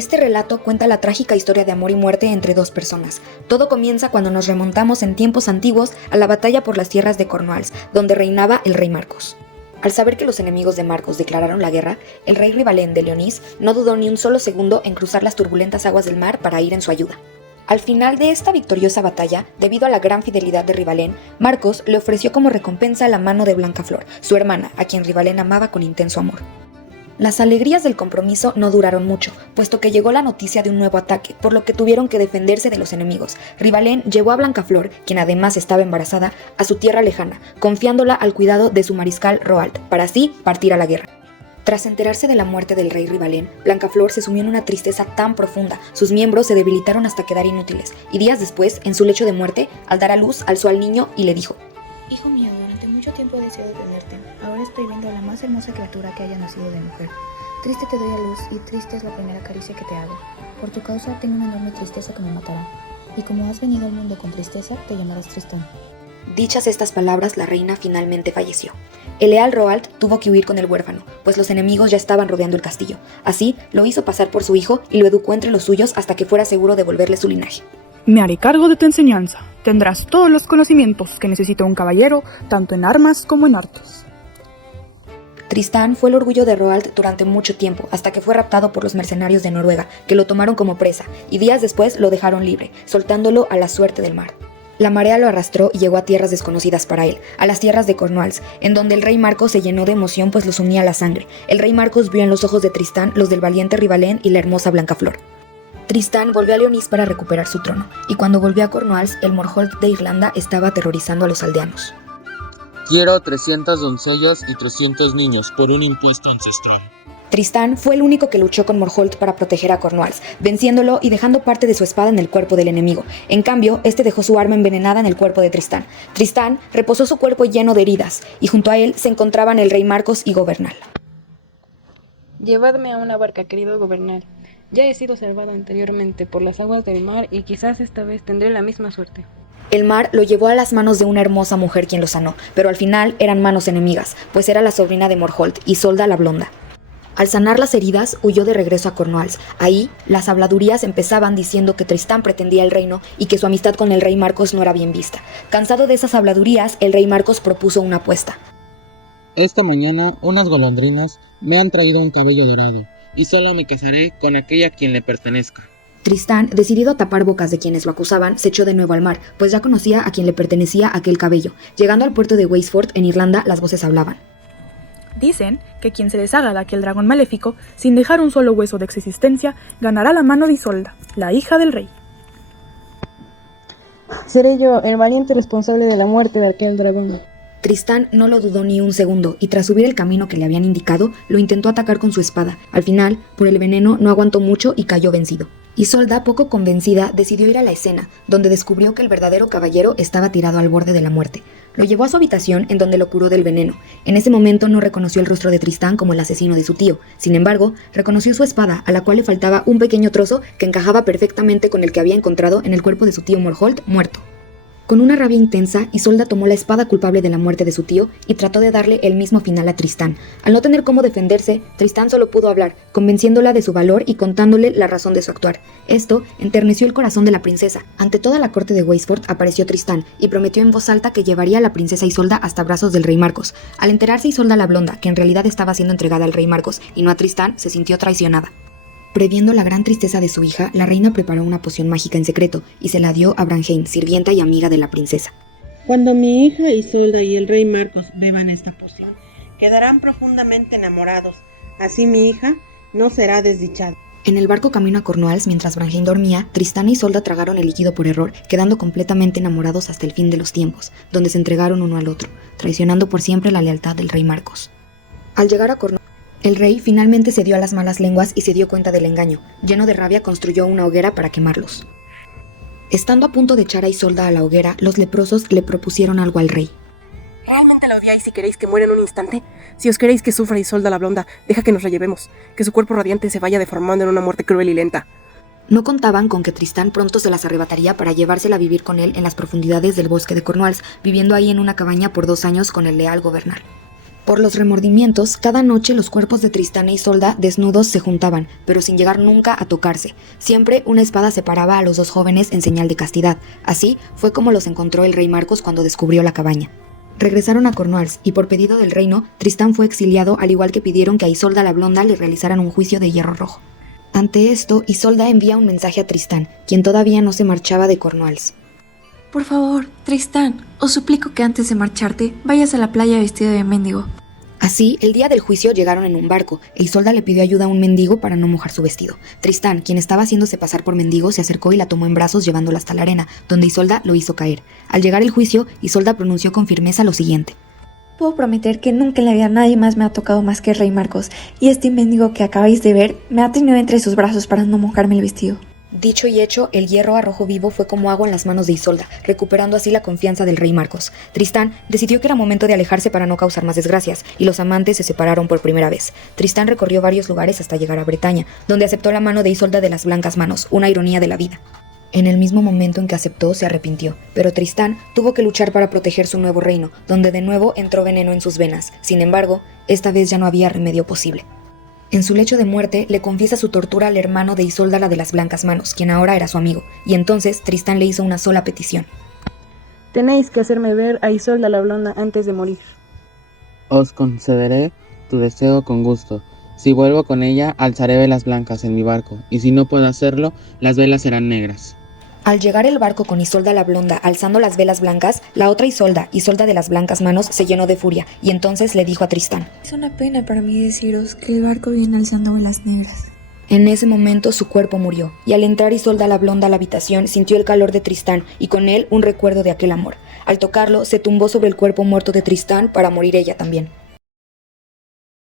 Este relato cuenta la trágica historia de amor y muerte entre dos personas. Todo comienza cuando nos remontamos en tiempos antiguos a la batalla por las tierras de Cornwalls, donde reinaba el rey Marcos. Al saber que los enemigos de Marcos declararon la guerra, el rey Rivalén de Leonís no dudó ni un solo segundo en cruzar las turbulentas aguas del mar para ir en su ayuda. Al final de esta victoriosa batalla, debido a la gran fidelidad de Rivalén, Marcos le ofreció como recompensa la mano de Blancaflor, su hermana, a quien Rivalén amaba con intenso amor. Las alegrías del compromiso no duraron mucho, puesto que llegó la noticia de un nuevo ataque, por lo que tuvieron que defenderse de los enemigos. Rivalén llevó a Blancaflor, quien además estaba embarazada, a su tierra lejana, confiándola al cuidado de su mariscal Roald, para así partir a la guerra. Tras enterarse de la muerte del rey Rivalén, Blancaflor se sumió en una tristeza tan profunda, sus miembros se debilitaron hasta quedar inútiles, y días después, en su lecho de muerte, al dar a luz, alzó al niño y le dijo: Hijo mío, durante mucho tiempo he deseado tenerte. Ahora estoy viendo a la más hermosa criatura que haya nacido de mujer. Triste te doy a luz y triste es la primera caricia que te hago. Por tu causa tengo una enorme tristeza que me matará. Y como has venido al mundo con tristeza, te llamarás Tristán. Dichas estas palabras, la reina finalmente falleció. El leal Roald tuvo que huir con el huérfano, pues los enemigos ya estaban rodeando el castillo. Así, lo hizo pasar por su hijo y lo educó entre los suyos hasta que fuera seguro de devolverle su linaje. Me haré cargo de tu enseñanza. Tendrás todos los conocimientos que necesita un caballero, tanto en armas como en artes. Tristán fue el orgullo de Roald durante mucho tiempo, hasta que fue raptado por los mercenarios de Noruega, que lo tomaron como presa, y días después lo dejaron libre, soltándolo a la suerte del mar. La marea lo arrastró y llegó a tierras desconocidas para él, a las tierras de Cornwalls, en donde el rey Marcos se llenó de emoción pues los unía la sangre. El rey Marcos vio en los ojos de Tristán los del valiente Rivalén y la hermosa Blancaflor. Tristán volvió a Leonís para recuperar su trono, y cuando volvió a Cornwalls, el Morholt de Irlanda estaba aterrorizando a los aldeanos. Quiero 300 doncellas y 300 niños por un impuesto ancestral. Tristán fue el único que luchó con Morholt para proteger a Cornwalls, venciéndolo y dejando parte de su espada en el cuerpo del enemigo. En cambio, este dejó su arma envenenada en el cuerpo de Tristán. Tristán reposó su cuerpo lleno de heridas, y junto a él se encontraban el rey Marcos y Governal. Llevadme a una barca, querido Governal. Ya he sido salvado anteriormente por las aguas del mar y quizás esta vez tendré la misma suerte. El mar lo llevó a las manos de una hermosa mujer quien lo sanó, pero al final eran manos enemigas, pues era la sobrina de Morholt, Isolda la Blonda. Al sanar las heridas, huyó de regreso a Cornwalls. Ahí, las habladurías empezaban diciendo que Tristán pretendía el reino y que su amistad con el rey Marcos no era bien vista. Cansado de esas habladurías, el rey Marcos propuso una apuesta. Esta mañana unas golondrinas me han traído un cabello dorado, y solo me casaré con aquella a quien le pertenezca. Tristán, decidido a tapar bocas de quienes lo acusaban, se echó de nuevo al mar, pues ya conocía a quien le pertenecía aquel cabello. Llegando al puerto de Weisford, en Irlanda, las voces hablaban. Dicen que quien se deshaga de aquel dragón maléfico, sin dejar un solo hueso de existencia, ganará la mano de Isolda, la hija del rey. Seré yo el valiente responsable de la muerte de aquel dragón. Tristán no lo dudó ni un segundo, y tras subir el camino que le habían indicado, lo intentó atacar con su espada. Al final, por el veneno, no aguantó mucho y cayó vencido. Isolda, poco convencida, decidió ir a la escena, donde descubrió que el verdadero caballero estaba tirado al borde de la muerte. Lo llevó a su habitación, en donde lo curó del veneno. En ese momento no reconoció el rostro de Tristán como el asesino de su tío. Sin embargo, reconoció su espada, a la cual le faltaba un pequeño trozo que encajaba perfectamente con el que había encontrado en el cuerpo de su tío Morholt muerto. Con una rabia intensa, Isolda tomó la espada culpable de la muerte de su tío y trató de darle el mismo final a Tristán. Al no tener cómo defenderse, Tristán solo pudo hablar, convenciéndola de su valor y contándole la razón de su actuar. Esto enterneció el corazón de la princesa. Ante toda la corte de Weisford apareció Tristán y prometió en voz alta que llevaría a la princesa Isolda hasta brazos del rey Marcos. Al enterarse Isolda la Blonda, que en realidad estaba siendo entregada al rey Marcos y no a Tristán, se sintió traicionada. Previendo la gran tristeza de su hija, la reina preparó una poción mágica en secreto y se la dio a Branheim, sirvienta y amiga de la princesa. Cuando mi hija Isolda y el rey Marcos beban esta poción, quedarán profundamente enamorados. Así mi hija no será desdichada. En el barco camino a Cornwalls, mientras Branheim dormía, Tristán y Isolda tragaron el líquido por error, quedando completamente enamorados hasta el fin de los tiempos, donde se entregaron uno al otro, traicionando por siempre la lealtad del rey Marcos. Al llegar a Cornwalls, el rey finalmente cedió a las malas lenguas y se dio cuenta del engaño. Lleno de rabia, construyó una hoguera para quemarlos. Estando a punto de echar a Isolda a la hoguera, los leprosos le propusieron algo al rey. ¿Realmente la odiáis y queréis que muera en un instante? Si os queréis que sufra Isolda la Blonda, deja que nos la llevemos, que su cuerpo radiante se vaya deformando en una muerte cruel y lenta. No contaban con que Tristán pronto se las arrebataría para llevársela a vivir con él en las profundidades del bosque de Cornwalls, viviendo ahí en una cabaña por 2 años con el leal Governal. Por los remordimientos, cada noche los cuerpos de Tristán e Isolda desnudos se juntaban, pero sin llegar nunca a tocarse. Siempre una espada separaba a los dos jóvenes en señal de castidad. Así fue como los encontró el rey Marcos cuando descubrió la cabaña. Regresaron a Cornualles y por pedido del reino, Tristán fue exiliado, al igual que pidieron que a Isolda la Blonda le realizaran un juicio de hierro rojo. Ante esto, Isolda envía un mensaje a Tristán, quien todavía no se marchaba de Cornualles. Por favor, Tristán, os suplico que antes de marcharte vayas a la playa vestido de mendigo. Así, el día del juicio llegaron en un barco, e Isolda le pidió ayuda a un mendigo para no mojar su vestido. Tristán, quien estaba haciéndose pasar por mendigo, se acercó y la tomó en brazos llevándola hasta la arena, donde Isolda lo hizo caer. Al llegar el juicio, Isolda pronunció con firmeza lo siguiente. Puedo prometer que nunca en la vida nadie más me ha tocado más que el rey Marcos, y este mendigo que acabáis de ver me ha tenido entre sus brazos para no mojarme el vestido. Dicho y hecho, el hierro a rojo vivo fue como agua en las manos de Isolda, recuperando así la confianza del rey Marcos. Tristán decidió que era momento de alejarse para no causar más desgracias, y los amantes se separaron por primera vez. Tristán recorrió varios lugares hasta llegar a Bretaña, donde aceptó la mano de Isolda de las blancas manos, una ironía de la vida. En el mismo momento en que aceptó, se arrepintió, pero Tristán tuvo que luchar para proteger su nuevo reino, donde de nuevo entró veneno en sus venas. Sin embargo, esta vez ya no había remedio posible. En su lecho de muerte, le confiesa su tortura al hermano de Isolda, la de las blancas manos, quien ahora era su amigo, y entonces Tristán le hizo una sola petición. Tenéis que hacerme ver a Isolda la Blonda antes de morir. Os concederé tu deseo con gusto. Si vuelvo con ella, alzaré velas blancas en mi barco, y si no puedo hacerlo, las velas serán negras. Al llegar el barco con Isolda la Blonda alzando las velas blancas, la otra Isolda de las blancas manos, se llenó de furia, y entonces le dijo a Tristán. Es una pena para mí deciros que el barco viene alzando velas negras. En ese momento su cuerpo murió, y al entrar Isolda la Blonda a la habitación sintió el calor de Tristán, y con él un recuerdo de aquel amor. Al tocarlo, se tumbó sobre el cuerpo muerto de Tristán para morir ella también.